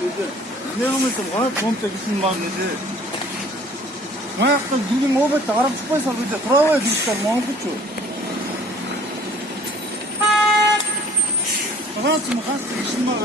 dedi. Ne olmasın? Bana komple gitsin var dedi. Ayakta girdim o bette araba çıkmaysa dedi. Travaya düştüler muhabbetçi. Nasıl mı? Nasıl? İşin var.